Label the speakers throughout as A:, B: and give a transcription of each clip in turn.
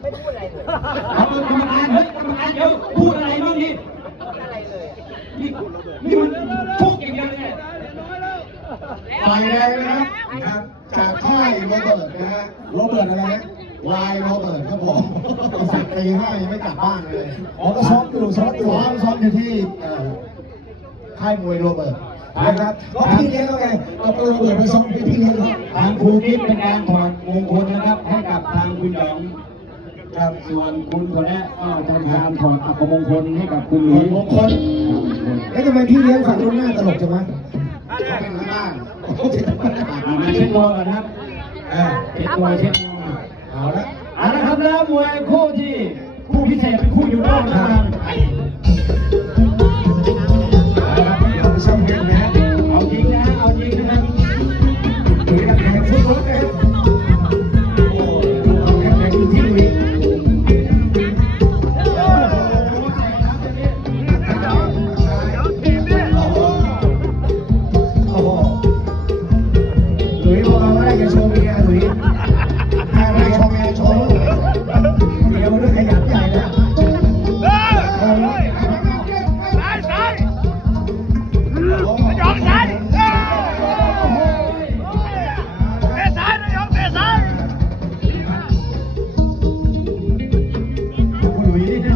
A: ไม่พูดอะไรเลย
B: เอาเป็นกรรมการเฮ้ยกรรมการเดี๋ยวพูดอะไรบ้างดิ
A: อะไรเลย
B: นี่นี่มันพูดอย่างเดียวเนี่ย
C: ฝ่ายแดงนะครับนะครับ จากค่ายโรเบิร์ตนะฮะโรเบิร์ตอะไรนะวายโรเบิร์ตครับผมสักตีห้ายังไม่กลับบ้านเลยอ๋อก็ซ้อมอยู่ซ้อมอยู่ซ้อมซ้อมอยู่ที่เอ่อค่ายมวยโรเบิร์ต นะครับก็พี่เลี้ยงเขาไงเอาตัวโรเบิร์ตไปซ้อมที่พี่เลี้ยงเขา
B: ทางครูกิ๊ฟเป็นการถอดมงคลนะครับให้กับทางคุณหยอง
C: ครับ
B: ส่วนคุณคนนี้ก็ทำการถอดอัปมงคลให้กับคุณห
C: ห
B: ลุ
C: ม
B: ย
C: ดมงคลแล้วทำไมพี่เลี้ยงฝั่งนู้นหน้าตลกจังวะเขาเป็นข้างล่างโอเค
B: อ่ามาเช็ดตัวก่อนนะครับ
C: อ่า
B: เช็ดตัวเช็ดตัว
C: เอาละ
B: เอาละครับแล้วมวยคู่ที่คู่พิเศษเป็นคู่อยู่นอกนะครับ คุ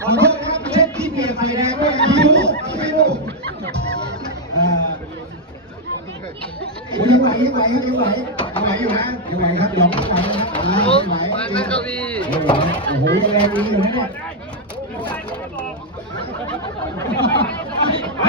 C: ขอโทษนะครับเช็ดที่เปียกสีแดงด้วยไม่รู้ไม่รู้อ่าโอ้ยยังไหวยังไหวยังไหวยังไหวอยู่นะยังไหวครับยอมไหวนะครับยังไหวยังไหวโอ้โหโอ้โหยังแรงดีอยู่นะเนี่ย